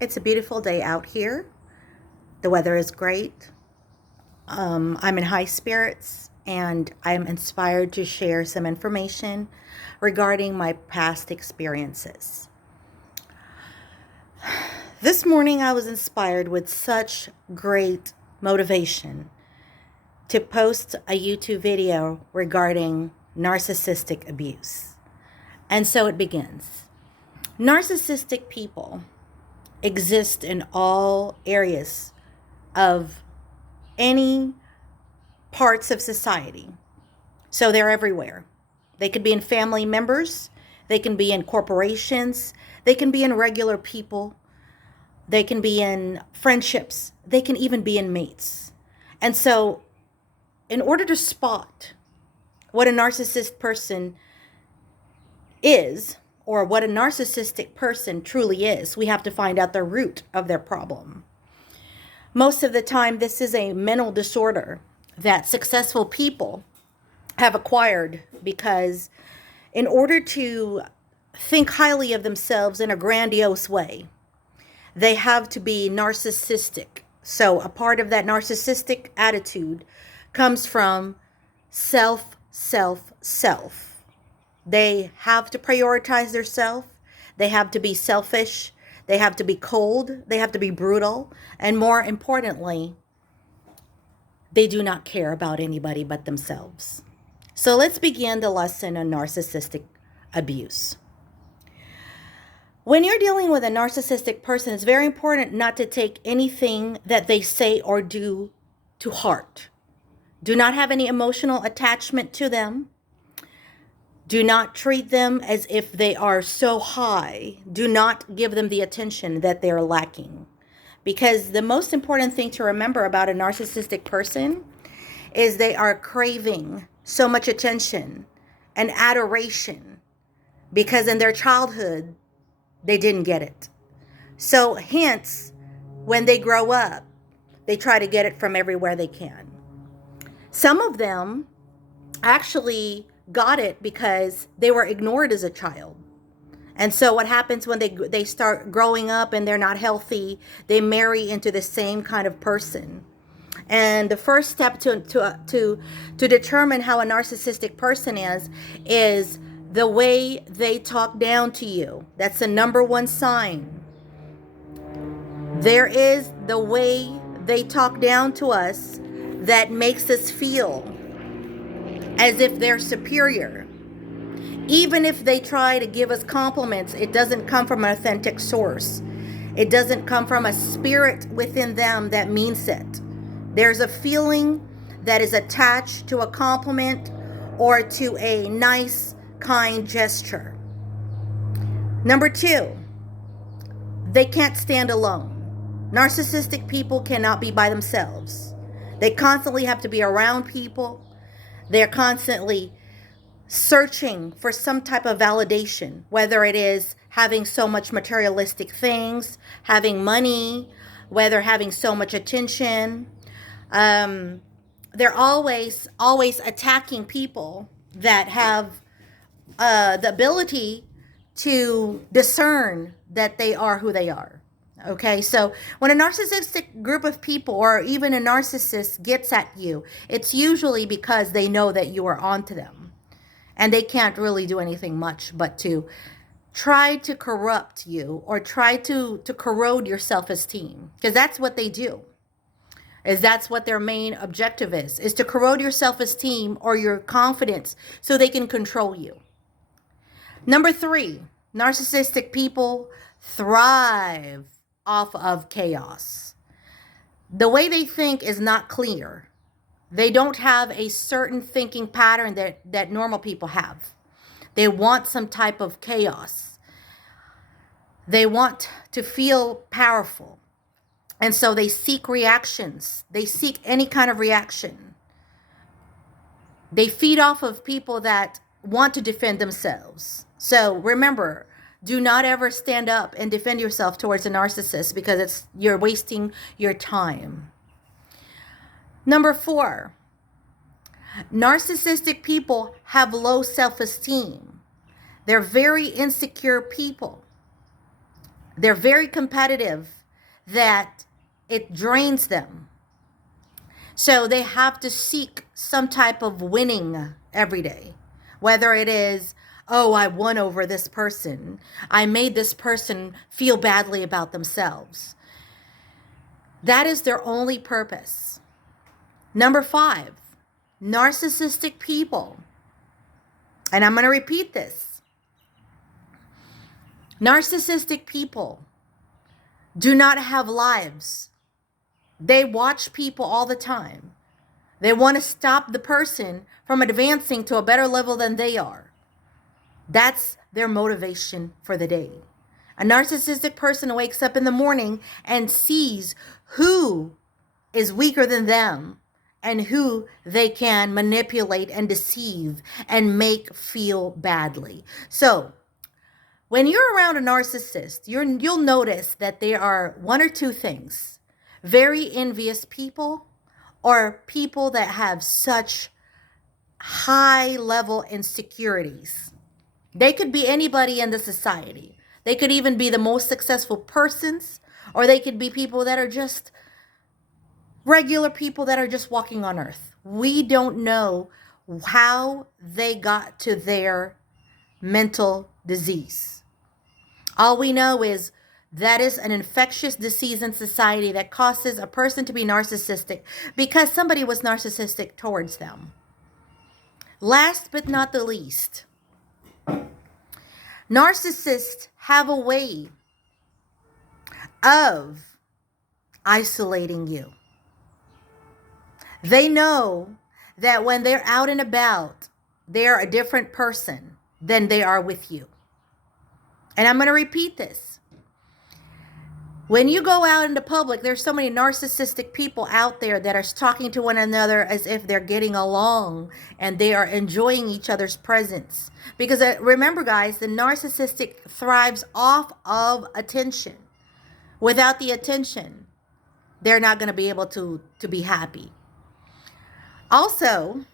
It's a beautiful day out here. The weather is great. I'm in high spirits and I'm inspired to share some information regarding my past experiences. This morning, I was inspired with such great motivation to post a YouTube video regarding narcissistic abuse. And so it begins. Narcissistic people exist in all areas of any parts of society. So they're everywhere. They could be in family members, they can be in corporations, they can be in regular people, they can be in friendships, they can even be in mates. And so, in order to spot what a narcissist person is, or what a narcissistic person truly is, we have to find out the root of their problem. Most of the time, this is a mental disorder that successful people have acquired because, in order to think highly of themselves in a grandiose way, they have to be narcissistic. So, a part of that narcissistic attitude comes from self, self, self. They have to prioritize their self. They have to be selfish. They have to be cold. They have to be brutal. And more importantly, they do not care about anybody but themselves. So let's begin the lesson on narcissistic abuse. When you're dealing with a narcissistic person, it's very important not to take anything that they say or do to heart. Do not have any emotional attachment to them. Do not treat them as if they are so high. Do not give them the attention that they're lacking. Because the most important thing to remember about a narcissistic person is they are craving so much attention and adoration because in their childhood, they didn't get it. So hence, when they grow up, they try to get it from everywhere they can. Some of them actually got it because they were ignored as a child. And so what happens when they start growing up and they're not healthy, they marry into the same kind of person. And the first step to determine how a narcissistic person is the way they talk down to you. That's the number one sign. There is the way they talk down to us that makes us feel as if they're superior. Even if they try to give us compliments, it doesn't come from an authentic source. It doesn't come from a spirit within them that means it. There's a feeling that is attached to a compliment or to a nice, kind gesture. Number two, they can't stand alone. Narcissistic people cannot be by themselves. They constantly have to be around people. They're constantly searching for some type of validation, whether it is having so much materialistic things, having money, whether having so much attention. They're always attacking people that have the ability to discern that they are who they are. Okay, so when a narcissistic group of people or even a narcissist gets at you, it's usually because they know that you are onto them. And they can't really do anything much but to try to corrupt you or try to corrode your self-esteem. Because that's what they do. That's what their main objective is to corrode your self-esteem or your confidence so they can control you. Number three, narcissistic people thrive off of chaos. The way they think is not clear. They don't have a certain thinking pattern that normal people have. They want some type of chaos. They want to feel powerful. And so they seek reactions. They seek any kind of reaction. They feed off of people that want to defend themselves. So remember, do not ever stand up and defend yourself towards a narcissist because you're wasting your time. Number four, narcissistic people have low self-esteem. They're very insecure people. They're very competitive that it drains them. So they have to seek some type of winning every day, whether it is, oh, I won over this person, I made this person feel badly about themselves. That is their only purpose. Number 5, narcissistic people. And I'm going to repeat this. Narcissistic people do not have lives. They watch people all the time. They want to stop the person from advancing to a better level than they are. That's their motivation for the day. A narcissistic person wakes up in the morning and sees who is weaker than them and who they can manipulate and deceive and make feel badly. So when you're around a narcissist, you'll notice that there are one or two things. Very envious people, or people that have such high level insecurities. They could be anybody in the society. They could even be the most successful persons, or they could be people that are just regular people that are just walking on earth. We don't know how they got to their mental disease. All we know is that is an infectious disease in society that causes a person to be narcissistic because somebody was narcissistic towards them. Last but not the least, narcissists have a way of isolating you. They know that when they're out and about, they're a different person than they are with you. And I'm going to repeat this. When you go out into public, there's so many narcissistic people out there that are talking to one another as if they're getting along and they are enjoying each other's presence. Because remember, guys, the narcissistic thrives off of attention. Without the attention, they're not going to be able to be happy. Also,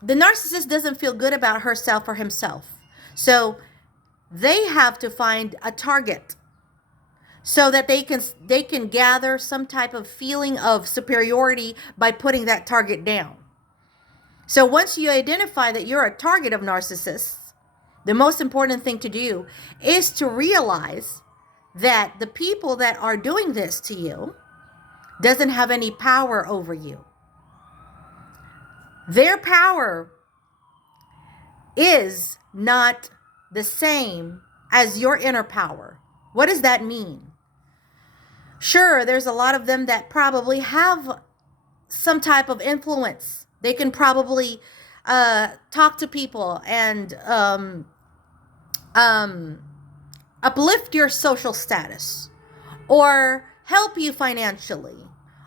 the narcissist doesn't feel good about herself or himself. So they have to find a target so that they can gather some type of feeling of superiority by putting that target down. So once you identify that you're a target of narcissists, the most important thing to do is to realize that the people that are doing this to you doesn't have any power over you. Their power is not the same as your inner power. What does that mean? Sure, there's a lot of them that probably have some type of influence. They can probably talk to people and uplift your social status, or help you financially,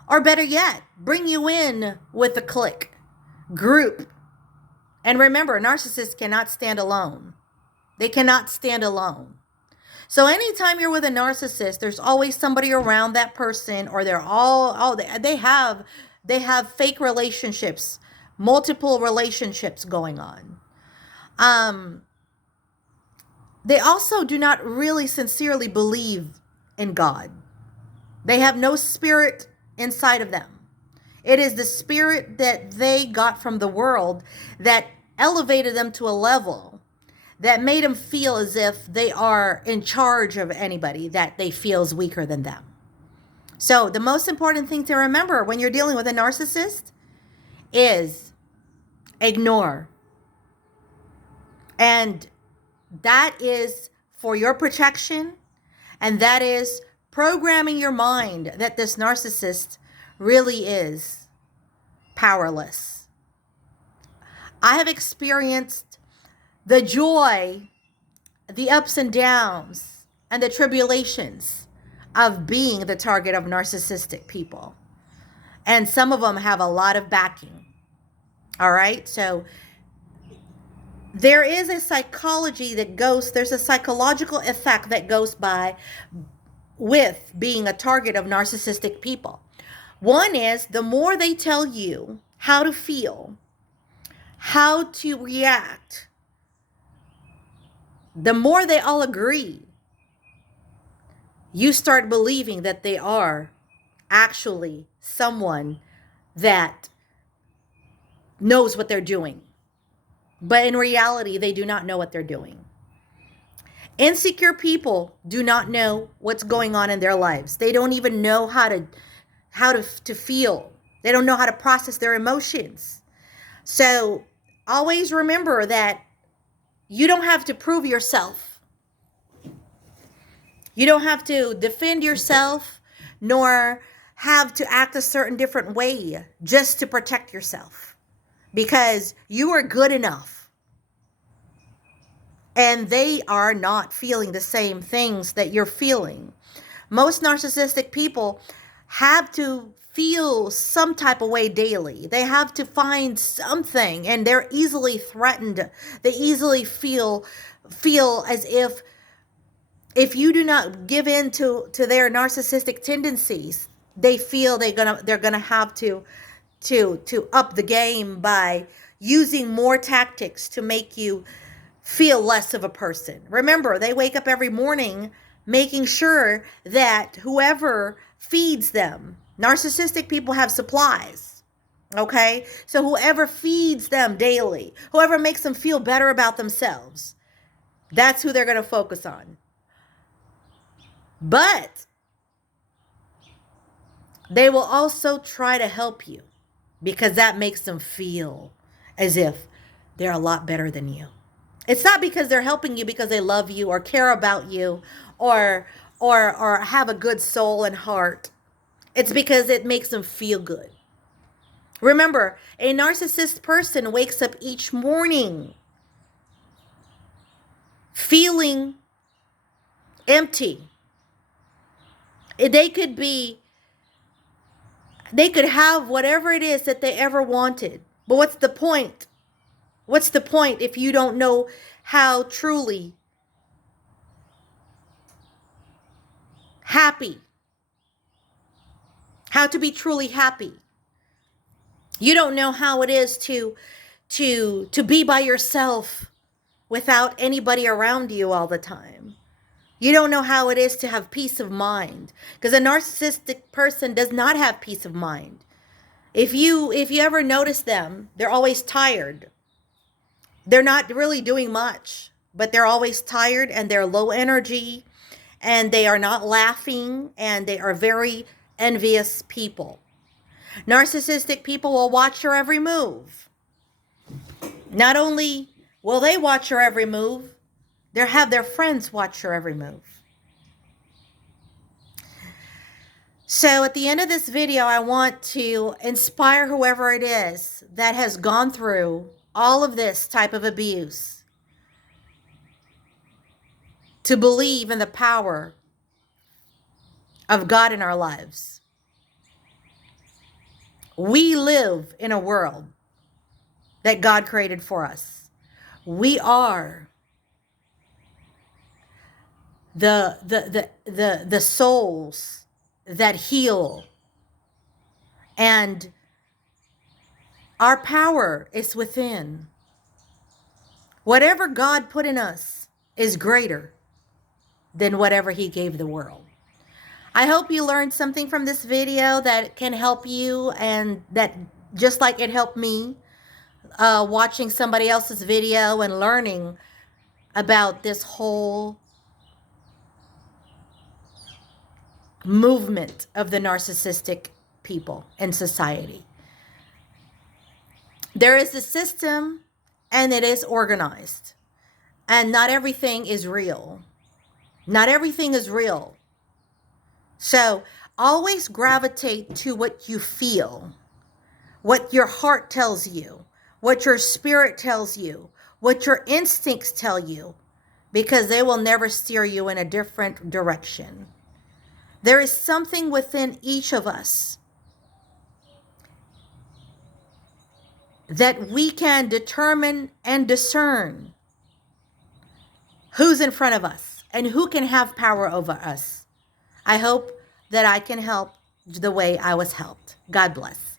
or better yet, bring you in with a clique, group. And remember, narcissists cannot stand alone. They cannot stand alone. So anytime you're with a narcissist, there's always somebody around that person, or they have fake relationships, multiple relationships going on. They also do not really sincerely believe in God. They have no spirit inside of them. It is the spirit that they got from the world that elevated them to a level that made them feel as if they are in charge of anybody that they feel is weaker than them. So the most important thing to remember when you're dealing with a narcissist is ignore. And that is for your protection, and that is programming your mind that this narcissist really is powerless. I have experienced the joy, the ups and downs, and the tribulations of being the target of narcissistic people. And some of them have a lot of backing. All right? So there is a there's a psychological effect that goes by with being a target of narcissistic people. One is the more they tell you how to feel, how to react, the more they all agree you start believing that they are actually someone that knows what they're doing. But in reality, they do not know what they're doing. Insecure people do not know what's going on in their lives. They don't even know how to feel. They don't know how to process their emotions. So always remember that you don't have to prove yourself. You don't have to defend yourself, nor have to act a certain different way just to protect yourself, because you are good enough. And they are not feeling the same things that you're feeling. Most narcissistic people have to feel some type of way daily. They have to find something, and they're easily threatened. They easily feel as if you do not give in to their narcissistic tendencies, they feel they're gonna have to up the game by using more tactics to make you feel less of a person. Remember, they wake up every morning making sure that whoever feeds them, narcissistic people have supplies, okay? So whoever feeds them daily, whoever makes them feel better about themselves, that's who they're going to focus on. But they will also try to help you, because that makes them feel as if they're a lot better than you. It's not because they're helping you because they love you or care about you or have a good soul and heart. It's because it makes them feel good. Remember, a narcissist person wakes up each morning feeling empty. They could have whatever it is that they ever wanted. But what's the point? What's the point if you don't know how truly happy, how to be truly happy? You don't know how it is to be by yourself without anybody around you all the time. You don't know how it is to have peace of mind, because a narcissistic person does not have peace of mind. If you ever notice them, they're always tired. They're not really doing much, but they're always tired, and they're low energy, and they are not laughing, and they are very envious people. Narcissistic people will watch your every move. Not only will they watch your every move, they'll have their friends watch your every move. So at the end of this video, I want to inspire whoever it is that has gone through all of this type of abuse to believe in the power of God in our lives. We live in a world that God created for us. We are the souls that heal, and our power is within. Whatever God put in us is greater than whatever He gave the world. I hope you learned something from this video that can help you, and that just like it helped me watching somebody else's video and learning about this whole movement of the narcissistic people in society. There is a system, and it is organized, and not everything is real. Not everything is real. So always gravitate to what you feel, what your heart tells you, what your spirit tells you, what your instincts tell you, because they will never steer you in a different direction. There is something within each of us that we can determine and discern who's in front of us and who can have power over us. I hope that I can help the way I was helped. God bless.